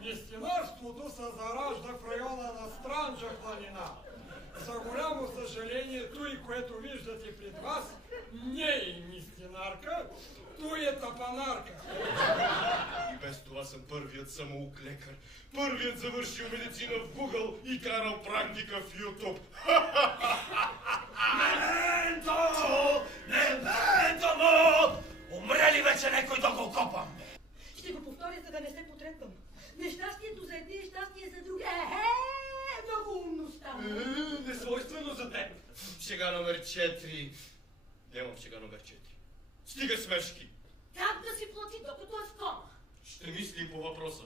Нестинарството се заражда в района на Странджа планина. За голямо съжаление, той, което виждате пред вас, не е нестинарка, той е тапанарка. И без това съм първият самоук лекар, първият завършил медицина в Google и карал практика в YouTube. Мементо! Мементо му! Умре ли вече някой да го копам? Ще го повторя, за да не се потрепвам. Нещастието за едни, нещастие за други. Много умно става. Несвойствено за теб. Шега номер 4. Нямам шега номер 4. Стига смешки. Как да си плати, докато е в кома? Ще мислим по въпроса.